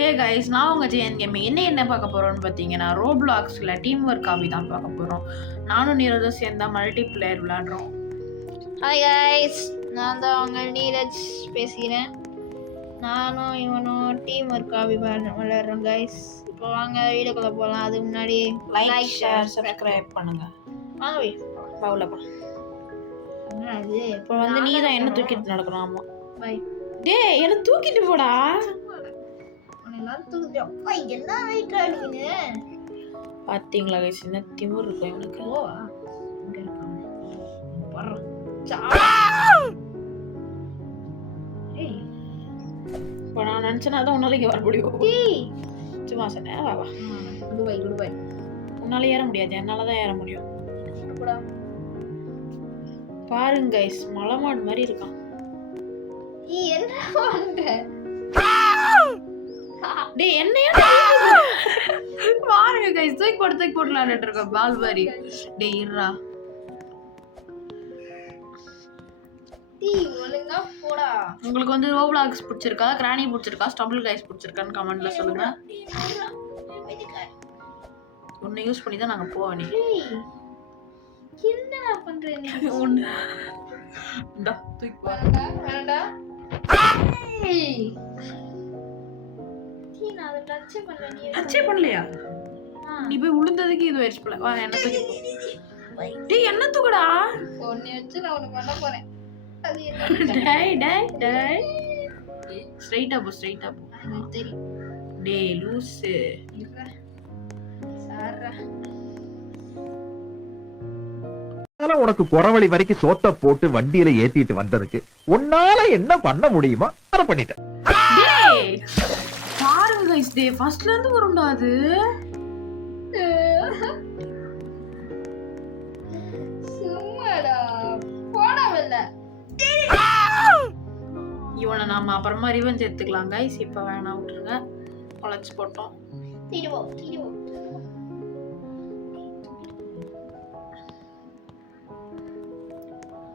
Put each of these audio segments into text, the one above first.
Hey guys நான் உங்கள் Jayan game என்ன என்ன பார்க்க போகிறோம்னு பார்த்தீங்கன்னா ரோப்ளாக்ஸில் டீம் ஒர்க் காபி தான் பார்க்க போகிறோம் நானும் நீரஜும் சேர்ந்தா மல்டி பிளேயர் விளாடுறோம் ஹாய் கைஸ் நான் தான் உங்கள் நீரஜ் பேசுகிறேன். நானும் இவனும் டீம் ஒர்க் ஆகி விளையாடுறோம் கைஸ் இப்போ வாங்க வீடியோக்குள்ளே போகலாம் அதுக்கு முன்னாடி லைக் ஷேர் சப்ஸ்கிரைப் பண்ணுங்க. வாங்க பவுல போ. இப்போ வந்து நீ தான் என்ன தூக்கிட்டு நடக்கணும் ஆமா. பை டேய் என்ன தூக்கிட்டு போடா. என்ன வெயிட் ஆடுவீங்க பார்த்தீங்களா கைஸ் என்ன திமிர் இருக்கும் இவனுக்கு? ஓ இங்க இருக்காங்க வர்றேன் ஏய். இப்போ நான் நினச்சேன்னா தான் உன்னால இங்கே வர முடியும். டேய் சும்மா சொன்னேன் வா வா. Good bye good bye. உன்னால ஏற முடியாது. என்னால தான் ஏற முடியும். பாருங்க கைஸ் மலை மாடு மாதிரி இருக்கான். நீ என்ன பண்ற? டேய் என்னையா பாருங்க கைஸ் தூக்கி போட்டு தூக்கி போட்டு விளையாடிட்டு இருக்கோம் பால் மாதிரி டேய் இருடா. உங்களுக்கு வந்து ரோப்ளாக்ஸ் பிடிச்சிருக்கா? கிராணி பிடிச்சிருக்கா? ஸ்டம்பிள் கைஸ் பிடிச்சிருக்கான்னு கமெண்ட்ல சொல்லுங்க. ஒன்று யூஸ் பண்ணி தான் நாங்கள் போவோம் நீ. டேய் என்னடா பண்ற நீ? ஒன்று இந்தா தூக்கி டச்சே பண்ணலையா? நீ போய் விழுந்ததுக்கு இது ஆயிடுச்சு போல. வா என்ன தூக்கி போ டேய் என்ன தூக்குடா? ஒண்ணு வச்சு நான் ஒண்ணு பண்ண போறேன். டேய் டேய் டேய். ஸ்ட்ரைட்டா போ ஸ்ட்ரைட்டா போ. தெரியும். டேய் லூசு. சார்ரா அதனால உனக்கு குறவழி வரைக்கும் சோத்த போட்டு வண்டியில ஏத்திட்டு வந்ததுக்கு உன்னால என்ன பண்ண முடியுமோ அதை பண்ணிட்டேன். கைஸ் டே ஃபர்ஸ்ட்ல இருந்து வரும்டா அது. சும்மாடா இவனை நாம அப்புறமா ரிவெஞ்ச் எடுத்துக்கலாம் கைஸ் இப்போ வேணாம் விட்டுருங்க. உழைச்சி போட்டோம். தீடுவோ தீடுவோ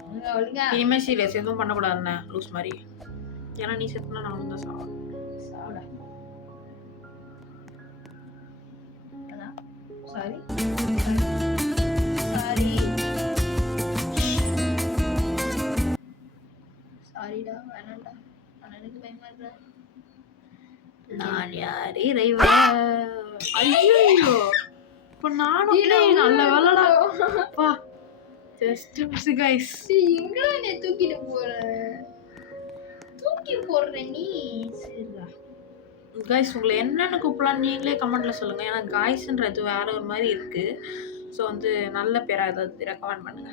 ஒழுங்கா ஒழுங்கா இனிமே சீரியஸ் எதுவும் பண்ணக்கூடாதுண்ணே லூஸ் மாதிரி. ஏன்னா நீ செத்துனா நான் வந்து சாவம் சாரி சாரி சாரிடா வேணாம்டா. அண்ணனுக்கு பயமா இருக்கா? நான் யாரு இறைவா? ஐயோ இப்போ நானும் நல்ல வேலைடா. பா ஜஸ்ட் மிஸ் கைஸ் எங்க நீ தூக்கிட்டு போற? தூக்கி போடுற நீ. சரிடா. கைஸ் உங்களை என்னென்ன கூப்பிடலாம் நீங்களே கமெண்ட்ல சொல்லுங்க. ஏன்னா காய்ஸ்ன்றது வேற ஒரு மாதிரி இருக்கு. ஸோ வந்து நல்ல பேரா ஏதாவது ரெக்கமெண்ட் பண்ணுங்க.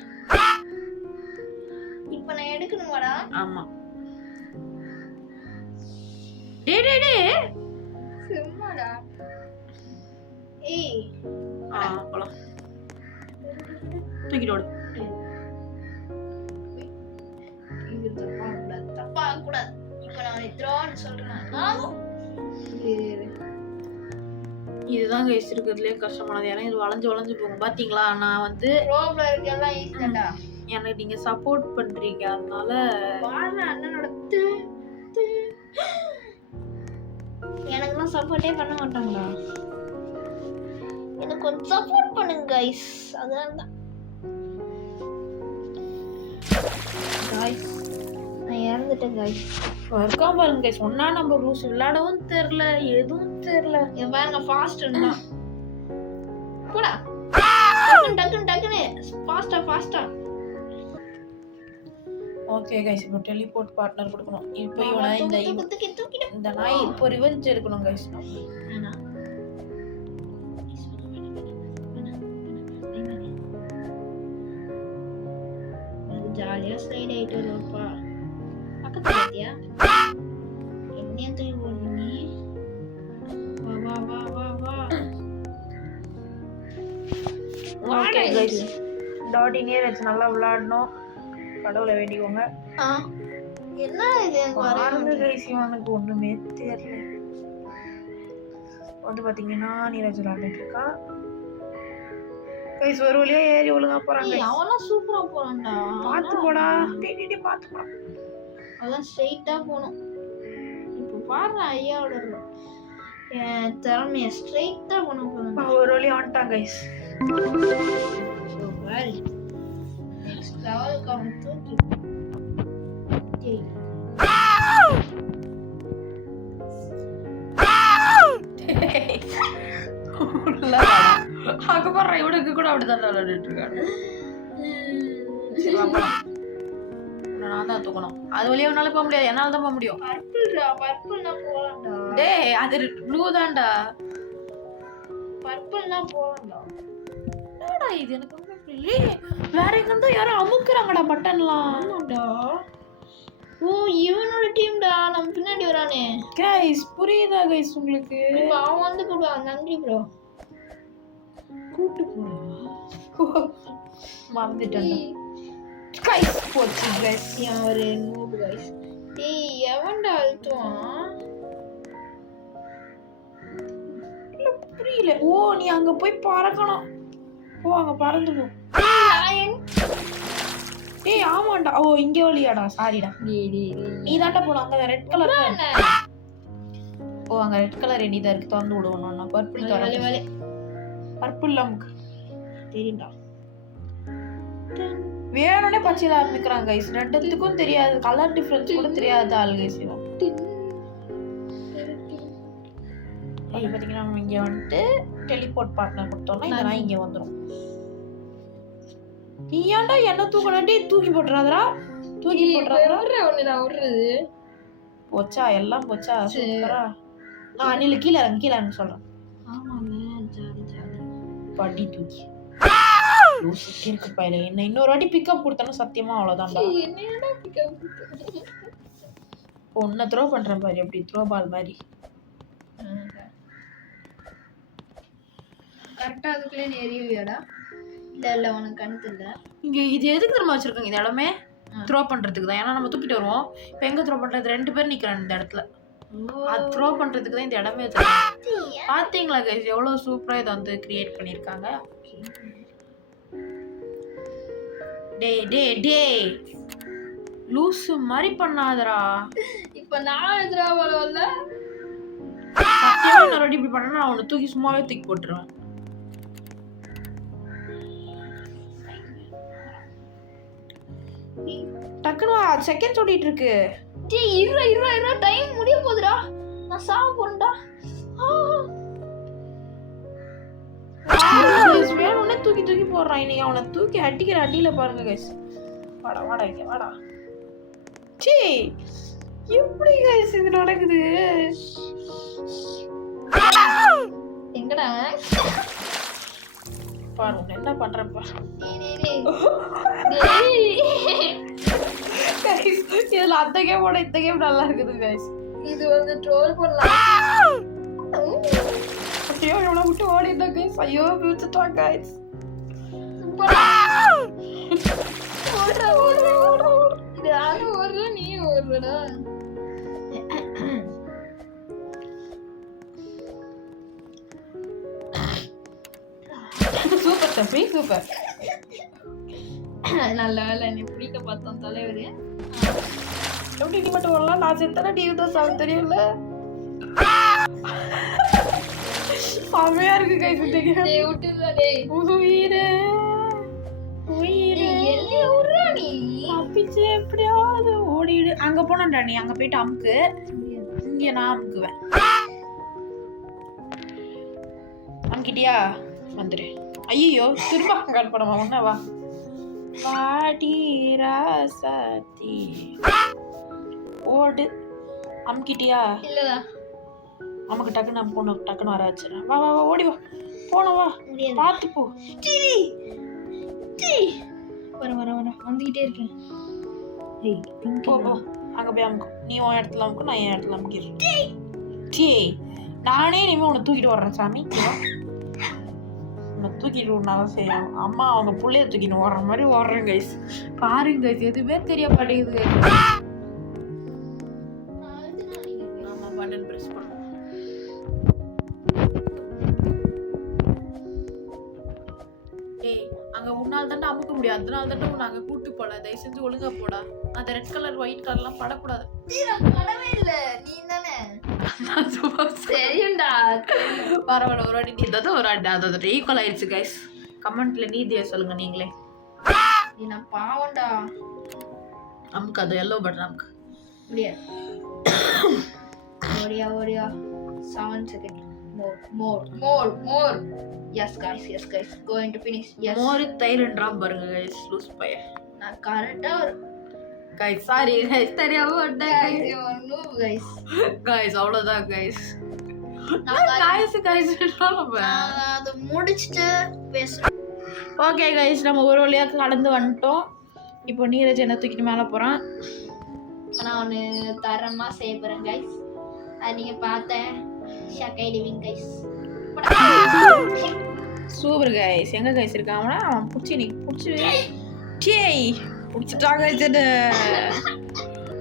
இப்ப நான் எடுக்கணுமாடா? ஆமா. டே டே டே சும்மாடா. ஏய். ஆ போலாம். தூக்கிட்டு ஓடு. இது தப்பா கூடாது. தப்பா கூடாது. இப்ப நான் எத்ரோன்னு சொல்றேன். இதுதான் கைஸ் இருக்கிறதுலே கஷ்டமானது. ஏன்னா இது வளைஞ்சு வளைஞ்சு போகும். பாத்தீங்களா? நான் வந்து ரோப்ல இருக்கெல்லாம் ஈஸி தான்டா எனக்கு நீங்க சப்போர்ட் பண்றீங்க. அதனால அண்ணனோட. எனக்கெல்லாம் சப்போர்ட்டே பண்ண மாட்டாங்களா எனக்கு கொஞ்சம் சப்போர்ட் பண்ணுங்க கைஸ் அதான் தான் நான் இறந்துட்டேன் கைஸ் இருக்கா பாருங்க கைஸ் ஒன்னா நம்ம லூஸ் விளையாடவும் தெரியல எதுவும் தெரியல. என் பாருங்க ஃபாஸ்ட் இருந்தா போடா. டக்குன்னு டக்குன்னு டக்குன்னு. ஃபாஸ்டா ஃபாஸ்டா ஓகே கைஸ் இப்போ டெலிபோர்ட் பார்ட்னர் கொடுக்கணும். இப்போ இவனை இந்த இந்த நாய் இப்போ ரிவெஞ்ச் எடுக்கணும் கைஸ் வேணாம். எனக்கு ஜாலியா ஸ்லைட் ஆயிட்டு வருவப்பா ஓகே கைஸ் டாடி நியர் வச்சு நல்லா விளையாடணும் கடவுளை வேண்டிக்கோங்க. என்ன இது பாருங்க கைஸ் இவனுக்கு ஒண்ணுமே தெரியல. வந்து பாத்தீங்கன்னா நீரஜ் விளையாடிட்டு இருக்கா? கைஸ் ஒரு வழியா ஏறி ஒழுங்கா போறாங்க ஏய், அவன்லாம் சூப்பரா போறான்டா. பார்த்து போடா. டேய், பார்த்து போடா. அதான் ஸ்ட்ரைட்டா போகணும் இப்போ பாரு ஐயாவோட திறமைய ஸ்ட்ரைட்டா போறேன். ஒரு வழி வந்துட்டான் கைஸ் பாரு இவனுக்கு கூட அப்படிதான் விளையாடிட்டு இருக்காரு. நான் தான் தூக்கணும் அது வழியா உன்னால போக முடியாது என்னால தான் போக முடியும் டேய் அது ப்ளூ தான்டா பர்பிள்னா போலாம்டா என்னடா இது? எனக்கு புரியலையே. வேற எங்க இருந்தோ யாரும் அமுக்குறாங்கடா பட்டன்லாம். ஆமாடா ஓ இவனோட டீம்டா நம்ம பின்னாடி வரானே. கைஸ் புரியுதா கைஸ் உங்களுக்கு? அவன் வந்து கூப்பிடுவா நன்றி ப்ரோ கூட்டு போறா மறந்துட்டேன் கைஸ் போச்சு கைஸ் ஒரு நூறு கைஸ் டேய் எவன்டா அழுத்துவான்? புரியல. ஓ நீ அங்க போய் பறக்கணும். ஓ அங்க பறந்து போ டேய் ஆமாண்டா. ஓ இங்க வழியாடா. சாரிடா நீ தாண்டா போலாம் அங்க ரெட் கலர்? ஓ அங்க ரெட் கலர் எண்ணிதா இருக்கு. திறந்து விடுவோம் நான் பர்பிள் வலி. பர்பிள் நமக்கு தெரியும்டா. வேணும்னே பச்சையில ஆரம்பிக்கிறாங்க கைஸ் ரெண்டுத்துக்கும் தெரியாது. கலர் டிஃபரன்ஸ் கூட தெரியாத ஆள் கைஸ் இவன் அது பாத்தீங்கன்னா நம்ம இங்க வந்துட்டு டெலிபோர்ட் பார்ட்னர் கொடுத்தோம்னா இந்த நாய் இங்க வந்துரும். நீ ஏன்டா என்ன தூக்கலாட்டி தூக்கி போட்டுறாதடா. தூக்கி விடுறேன் ஒண்ணு நான் விடுறது. போச்சா? எல்லாம் போச்சா. சூப்பரா. நான் அணில கீழே இறங்கு கீழே இறங்கு ஜாலி படி தூக்கி. லூசு கிறுக்கு பையல. என்ன இன்னொரு வாட்டி பிக்கப் கொடுத்தனா சத்தியமா அவ்வளவுதான்டா. என்னடா பிக்கப் இப்போ உன்னை த்ரோ பண்றேன் பாரு. எப்படி? த்ரோ பால் மாதிரி. கரெக்டா அதுக்குள்ளே நீ எரியுவியாடா இல்ல இல்ல உனக்கு கணக்கு இல்ல. இங்க இது எதுக்கு தெரியுமா வச்சிருக்கோங்க? இந்த இடமே த்ரோ பண்றதுக்கு தான். ஏன்னா நம்ம தூக்கிட்டு வருவோம். இப்போ எங்க த்ரோ பண்றது? ரெண்டு பேர் நிக்கிறாங்க இந்த இடத்துல. அது த்ரோ பண்றதுக்கு தான் இந்த இடமே பாத்தீங்களா கைஸ் எவ்வளவு சூப்பரா இதை வந்து கிரியேட் பண்ணிருக்காங்க டேய் டேய் டேய். லூசு மாதிரி பண்ணாதடா. இப்ப நான் எதிரா வரல வாட்டி இப்படி பண்ணா நான் அவனை தூக்கி சும்மாவே தூக்கி போட்டுருவேன். டக்குனு செகண்ட் ஓடிட்டு இருக்கு டேய் இருடா இருடா இருடா டைம் முடிய போகுதுடா. நான் சாவ போறேன்டா வேணும்னே தூக்கி தூக்கி போடுறான். இன்னைக்கு அவனை தூக்கி அடிக்கிற அடியில பாருங்க கைஸ் வாடா வாடா இங்க வாடா. சீ எப்படி கைஸ் இது நடக்குது? எங்கடா? பாரு என்ன பண்றப்ப இதுல அந்த கேமோட இந்த கேம் நல்லா இருக்குது கைஸ் இது வந்து ட்ரோல் பண்ணலாம் ஐயோ இவனை விட்டு ஓடிட்டா கைஸ் ஐயோ விழுத்துட்டான் கைஸ். ஓடுறா, ஓடுறா, ஓடுறா, ஓடுறா. நீயும் ஓடுறடா. சூப்பர் தம்பி சூப்பர் நல்ல வேலை என்னை பிடிக்க பார்த்தோம் தலைவர். எப்படி நீ மட்டும் வரலாம்? நான் செத்தனா டிவி தான் சாப்பிட தெரியும்ல செமையா இருக்கு விட்டுடுறா டேய் உயிரே உயிரே. நீ. தப்பிச்சு எப்படியாவது ஓடிடு. அங்க போனடா நீ அங்க போயிட்டு அமுக்கு. இங்க நான் அமுக்குவேன். அமுக்கிட்டியா? வந்துரு ஐயோ திரும்ப அங்க அனுப்பணுமா? ஒன்னா வா. பாடி ராசாத்தி. ஓடு. அமுக்கிட்டியா? இல்லடா. நமக்கு டக்குன்னு பொண்ணு டக்குன்னு வர வச்சிடறேன். வா வா வா ஓடி வா. போன வா. பார்த்து போ. டேய் டேய் வர வர வர. வந்துகிட்டே இருக்கேன். ஏய் போ போ. அங்க போய் அமுக்கு. நீ உன் இடத்துல அமுக்கு நான் என் இடத்துல அமுக்கிறேன் டீ நானே இனிமே உன்னை தூக்கிட்டு வர்றேன் சாமி. நம்ம வா. ஒன்றா தூக்கிட்டு விடனாலும் செய்யும். அம்மா அவங்க பிள்ளைய தூக்கிட்டு ஓடுற மாதிரி ஓடுறேன் கைஸ் பாருங்க கைஸ் எதுவுமே தெரிய மாட்டேங்குது. guys. பட்டன் ப்ரெஸ் பண்ணுவோம் ஏய் அங்கே உன்னால் தாண்டா அமுக்க முடியும் அதனால தாண்டா உன்னை அங்கே கூட்டு போல தயவு செஞ்சு ஒழுங்கா போடா. அந்த ரெட் கலர் ஒயிட் கலர்லாம் படக்கூடாது. படவே இல்லை. நீ தானே? தெரியும்டா. பரவாயில்ல ஒரு வாட்டி நீ ஒரு வாட்டி அதாவது ஈக்குவல் ஆயிடுச்சு கைஸ் கமெண்ட்ல நீதியை சொல்லுங்க நீங்களே. நான் பாவம்டா. நமக்கு அது எல்லோ பட்டன் நமக்கு ஓடியா ஓடியா. Seven second more more more more yes guys yes guys going to finish yes மோரி தயிர்ன்றான் பாருங்க கைஸ் லூஸ் பையன். நான் கரெக்டா ஒரு கைஸ் சாரி கைஸ் தெரியாம கைஸ் கைஸ் அவ்வளவுதான் கைஸ் கைஸ் கைஸ் அதை முடிச்சிட்டு பேசுறேன். ஓகே கைஸ் நம்ம ஒரு வழியா கடந்து வந்துட்டோம். இப்போ நீரஜ் என்ன தூக்கிட்டு மேலே போறான்? நான் ஒன்று தரமா செய்ய போறேன் கைஸ் அது நீங்க பார்த்தேன் ஷக்கை லிவிங் கைஸ் சூப்பர் கைஸ் எங்க கைஸ் இருக்கான் அவன் பிடிச்சி நீ பிடிச்சி டேய்! பிடிச்சிட்டாங்க இது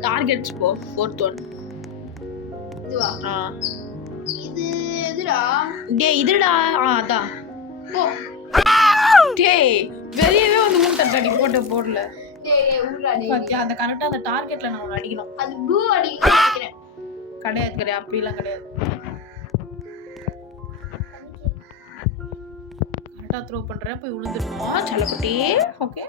டார்கெட்ஸ் போ ஃபோர்த் ஒன் இதுவா? ஆ. இது எதுடா? டேய் இதுடா. ஆ அதான். போ. டேய் வெளியவே வந்து மூட்டை தடி போட்டு போடல. பாத்தியா அந்த கரெக்டா அந்த டார்கெட்ல நான் உன்னை அடிக்கணும். அது ப்ளூ அடிக்கணும் நினைக்கிறேன். கிடையாது கிடையாது. அப்படிலாம் கிடையாது. கரெக்டா த்ரோ பண்றேன் போய் விழுந்துருக்கோம் செல்லப்பட்டி ஓகே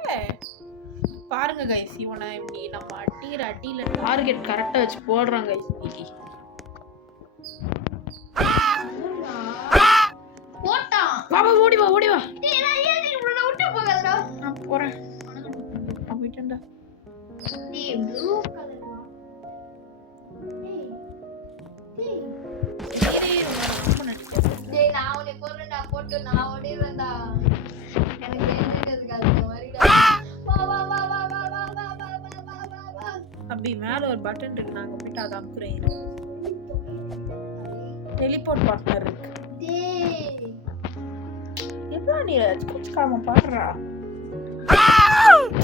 பாருங்க கைஸ் இவனை இப்படி நம்ம அடிக்கிற அடியில டார்கெட் கரெக்டாக வச்சு போடுறான் கைஸ் இன்னைக்கு பாபா ஓடி வா ஓடி வா. நான் போறேன். நான் போயிட்டேன்டா. போடுறேன்டா போட்டு நான் ஓடிடுறேன்டா. மேல ஒரு பட்டன் இருக்கு. நாங்க போயிட்டு அதை அமுக்குறேன். டெலிபோர்ட் பார்ட்னர் இருக்கு. எப்படா நீ குச்சிக்காம பாடுறா?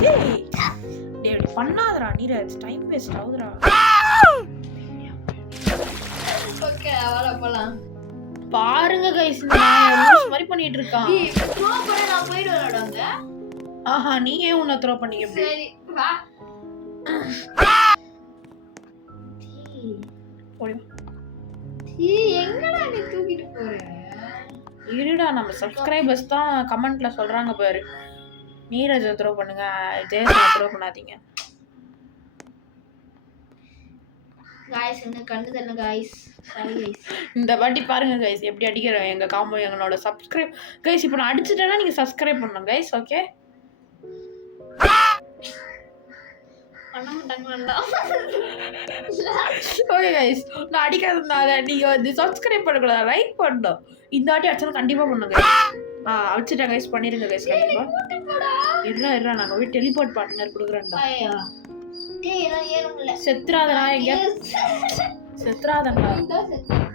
டேய். அப்படி பண்ணாதடா நீரஜ் டைம் வேஸ்ட் ஆகுதுடா. ஓகே போலாம். பாருங்க கைஸ் லூஸ் மாதிரி பண்ணிட்டு இருக்கான். த்ரோ பண்ண நான் ஆஹா நீ ஏன் உன்னை த்ரோ பண்ணி எப்படி சரி வா. எங்கடா நீ தூக்கிட்டு போற? இருடா நம்ம சப்ஸ்கிரைபர்ஸ் தான் கமெண்ட்ல சொல்றாங்க பாரு. நீரஜ் த்ரோ பண்ணுங்க ஜெயசா த்ரோ பண்ணாதீங்க. காய்ஸ் என்ன கண்டு தரல காய்ஸ் இந்த வாட்டி பாருங்க கைஸ் எப்படி அடிக்கிறேன் எங்க காம்போ எங்களோட சப்ஸ்கிரைப் கைஸ் இப்போ நான் அடிச்சிட்டேன்னா நீங்க சப்ஸ்கிரைப் பண்ணணும் கைஸ் ஓகே ஓகே கைஸ் நான் அடிக்காததுனால நீங்க வந்து சப்ஸ்கிரைப் பண்ணக்கூடாது லைக் பண்ணணும். இந்த வாட்டி அடிச்சாலும் கண்டிப்பா பண்ணுங்க. ஆ அடிச்சிட்டேன் கைஸ் பண்ணிருங்க கைஸ் கண்டிப்பா. இருடா இருடா நாங்க போய் டெலிபோர்ட் பார்ட்னர் கொடுக்குறேன்டா. செத்துறாதடா எங்க? செத்துறாதடா.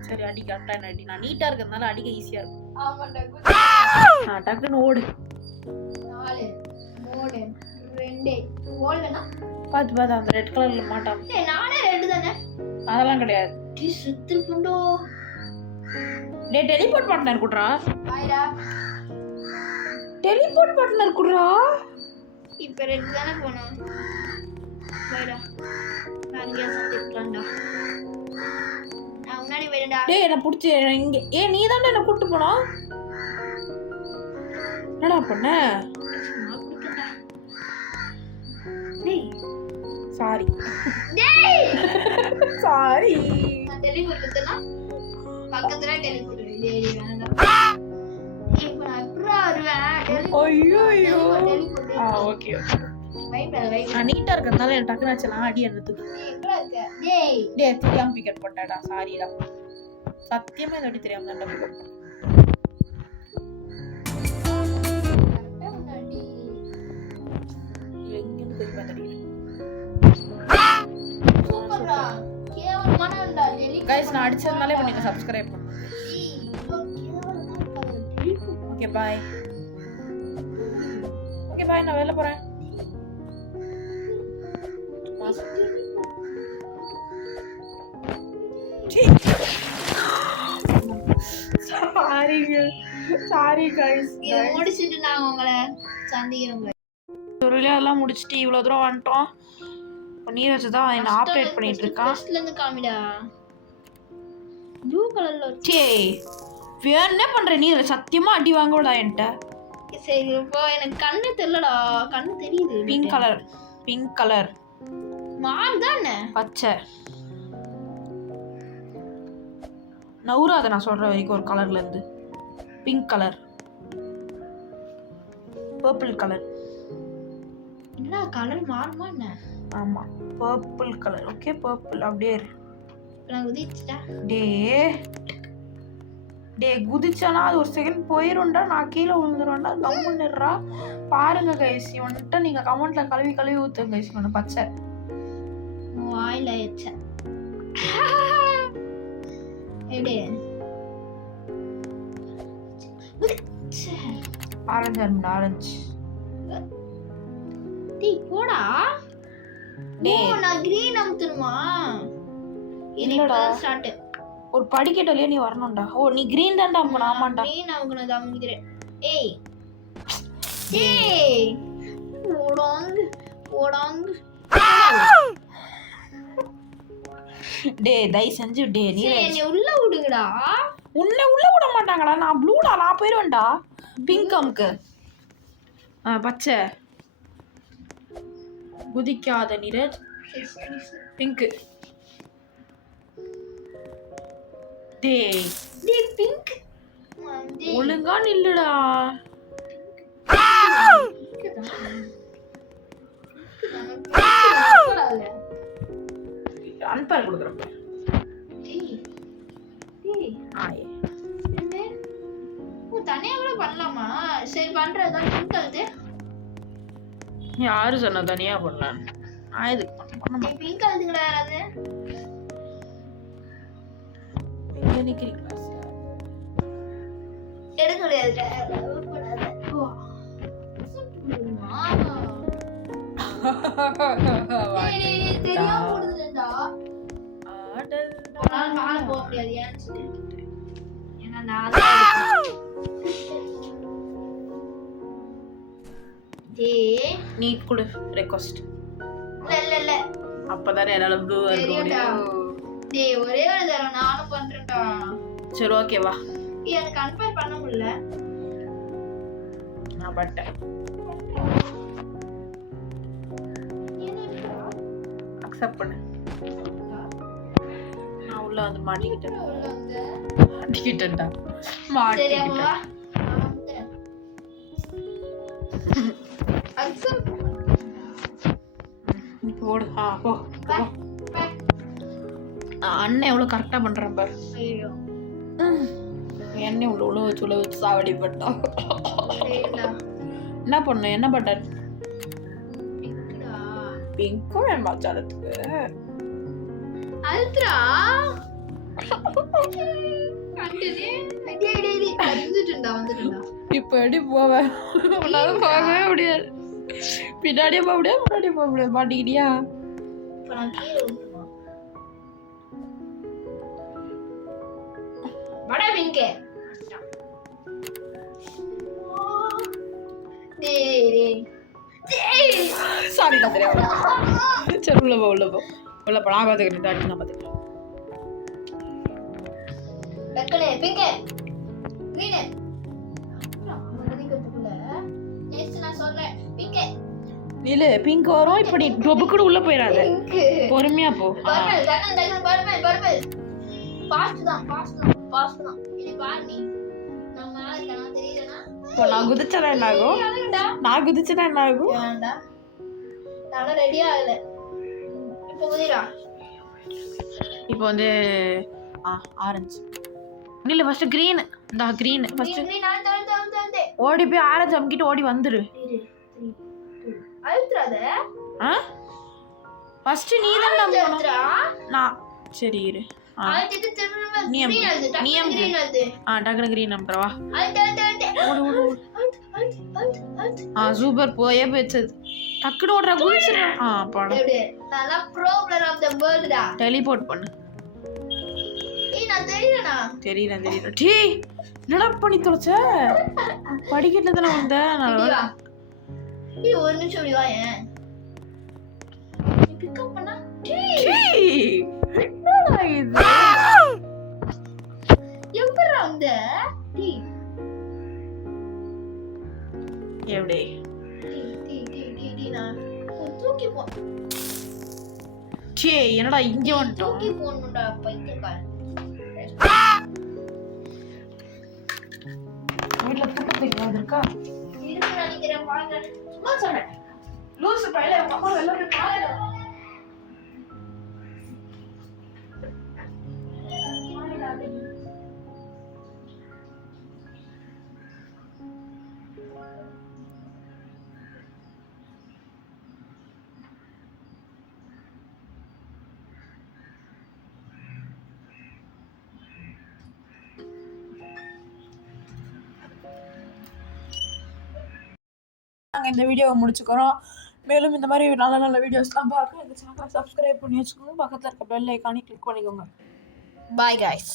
சரி அடி கரெக்டா என்ன அடி. நான் நீட்டா இருக்கிறதுனால அடிக்க ஈஸியா இருக்கும். டக்குன்னு ஓடு. ரெண்டு ஓடலனா பார்த்து பார்த்து அந்த ரெட் கலர்ல மாட்டாம டேய் நானே ரெண்டு தானே. அதெல்லாம் கிடையாது. டேய் செத்து புண்டோ டே டெலிபோர்ட் பார்ட்னர் குடுறா. ஆயிடா டெலிபோர்ட் பார்ட்னர் குடுறா. இப்போ ரெண்டு தானே போனோம். போயிடா அங்கேயே சந்திக்கலாம்டா நான் முன்னாடி போயிடா டேய் என்ன புடிச்சு இங்க ஏ நீ தானே என்ன கூட்டு போனா என்னடா பண்ண? சாரி சாரி பக்கத்துல டெலிபோர்ட் இப்போ நான் ஆ ஓகே ஓகே. நீட்டா இருக்கிறதுனால எனக்கு டக்குனு வச்சலாம் அடி என்னத்துக்கு டே தெரியாம பிக்கெட் போட்டாடா சாரிடா சத்தியமா இதை தெரியாம தான் பிக்கெட் கைஸ் நான் அடிச்சதுனாலே இப்போ நீங்கள் சப்ஸ்கிரைப் பண்ணுங்க ஓகே பாய் ஓகே பாய் நான் வெளில போகிறேன் சாரிங்க சாரி கைஸ் முடிச்சிட்டு நான் உங்களை சந்திக்கிறேன் வழியா அதெல்லாம் முடிச்சுட்டு இவ்வளோ தூரம் வந்துட்டோம். நீரஜ் தான் என்ன ஆப்ரேட் பண்ணிட்டு இருக்கான். ப்ளூ கலர்ல டே என்ன பண்ற நீ? சத்தியமா அடி வாங்கவிடா என்கிட்ட. சரி இப்போ எனக்கு கண்ணு தெரியலடா. கண்ணு தெரியுது பிங்க் கலர் பிங்க் கலர் மான் தானே? பச்சை. நவுறாத நான் சொல்ற வரைக்கும் ஒரு கலர்ல இருந்து. பிங்க் கலர் பர்பிள் கலர் என்ன கலர் மாறுமா என்ன? ஆமா பர்பிள் கலர் ஓகே பர்பிள் அப்படியே இரு. இப்ப நான் டே. டே குதிச்சானா அது ஒரு செகண்ட் போயிரும்டா. நான் கீழே விழுந்துருவேன்டா. கம்முன்னுறா பாருங்க கைஸ் இவன்கிட்ட நீங்க கமெண்ட்ல கழுவி கழுவி ஊத்துங்க கைஸ் இவனை பச்சை. வாயில வச்சேன் எப்படி. Orange and orange. டேய் போடா. டேய். நான் கிரீன் அமுத்தணுமா? இல்லடா. ஸ்டார்ட் ஒரு படிக்கட்டுலயே நீ வரணும்டா. ஓ நீ கிரீன் தான்டா அம்மன் ஆமாண்டா. கிரீன் அமுக்கணும் தான் அமுக்கிறேன் ஏய். ஏய். ஓடாங் ஓடாங் டே தயவு செஞ்சு டே நீ என்னை உள்ள விடுங்கடா. உன்னை உள்ள விட மாட்டாங்கடா. நான் ப்ளூடா நான் போயிடுவேன்டா பிங்க் அமுக்கு ஆ பச்சை. குதிக்காத நீரஜ் பிங்க் டேய் டேய் பிங்க்? ஒழுங்கா நில்லுடா. அன்பர் கொடுக்குறப்ப ஆயே. தனியா கூட பண்ணலாமா? சரி பண்றதுதான். பிங்க் கழுத்து யாரு சொன்ன தனியா பண்ணலாம் நான் பண்ண மாட்டேன் பிங்க் கழுத்துங்களா யாராவது. நான் தான் டேய் நீ கொடு ரெக்வஸ்ட் இல்ல இல்ல இல்ல. அப்பதானே என்னால ப்ளூ இருக்க தெரியும்டா. முடியும் டேய் ஒரே ஒரு தடவை நானும் பண்றேன்டா. சரி ஓகேவா ஏய், எனக்கு கன்ஃபர்ம் பண்ண முடியல. நான் பட்டேன் அக்செப்ட் பண்ணு. நான் உள்ள வந்து மாட்டிக்கிட்டேன். மாட்டிக்கிட்டேன்டா. மாட்டிக்கிட்டேன். அக்செப்ட் நீ போடு. ஆ போ. அண்ணன் எவ்வளவு கரெக்டா பண்றான் பாரு. எண்ணெய் உள்ள உள்ள வச்சு உள்ள வச்சு சாவடி சரிடா. என்ன பண்ணு என்ன பிங்க்டா பிங்க்கும் வேணுமா வந்துட்டுடா வந்துட்டுடா இப்போ எப்படி போவேன் உன்னால போகவே முடியாது. பின்னாடியே போக முடியாது முன்னாடியே போக முடியாது. மாட்டிக்கிட்டியா? வடா பிங்கே. டேய் டேய் டேய் சாரி சரி உள்ள போ உள்ள போ. உள்ள போ நான் பார்த்துக்கிறேன் டாடி நான் பார்த்துக்கிறேன் வெக்கலே பிங்கே. கிரீனு இல்ல வரும் இப்போ நீ டொபுக்குடு உள்ள போயிடாத பொறுமையா போ. ஃபாஸ்ட் தான் ஃபாஸ்ட் தான். ஃபாஸ்ட் தான் இது பாரு நீ இப்போ நான் குதிச்சா என்ன ஆகும் நான் என்ன ஆகும் ரெடி ஆகல இப்போ குதிரா இப்போ வந்து ஆ ஆரஞ்சு இல்ல ஃபர்ஸ்ட் green. இந்த green. ஃபர்ஸ்ட் நீ நான் தந்து தந்து தந்து ஓடி போய் ஆரஞ்சு அமுக்கிட்டு ஓடி வந்துரு. அழுத்துறாத. ஆ? ஃபர்ஸ்ட் நீ தான் நான் சரி இரு. டக்குனு green நம்புறவா ஆ சூப்பர் போயே போச்சது டக்குனு ஓடுற குதிச்சிடுறேன் ஆ படம் எப்படி? நல்லா ப்ரோ பிளேயர் ஆஃப் தி வேர்ல்டுடா டெலிபோர்ட் பண்ணு. ஏய் நான் தெரியலனா தெரியல தெரியல. டீ என்னடா பண்ணி தொலைச்ச? படிக்கட்டுல தானே வந்த நல்லா வா. இது ஒரு நிமிஷம் இப்படி வா ஏன்? பிக்கப் பண்ணா? டேய், டீ, என்னடா இது. எப்படிடா வந்த? டீ. எப்படி? டீ டீ டீ டீ டீ நான் தூக்கி போ. சே என்னடா இங்க வந்துட்டோம்? தூக்கி போடணும்டா பைத்தியக்காரன். வீட்டுல தூக்கத்துக்கு வந்திருக்கா? இருக்கு நினைக்கிறேன் பாருங்க. சும்மா சொல்றேன் லூசு பையில உங்க அம்மா வெளில போய் பாரு. நாங்கள் இந்த வீடியோவை முடிச்சுக்கிறோம். மேலும் இந்த மாதிரி நல்ல நல்ல வீடியோஸ்லாம் பார்க்க இந்த சேனலை சப்ஸ்கிரைப் பண்ணி வச்சுக்கோங்க. பக்கத்தில் இருக்க பெல் ஐக்கானே கிளிக் பண்ணிக்கோங்க. Bye guys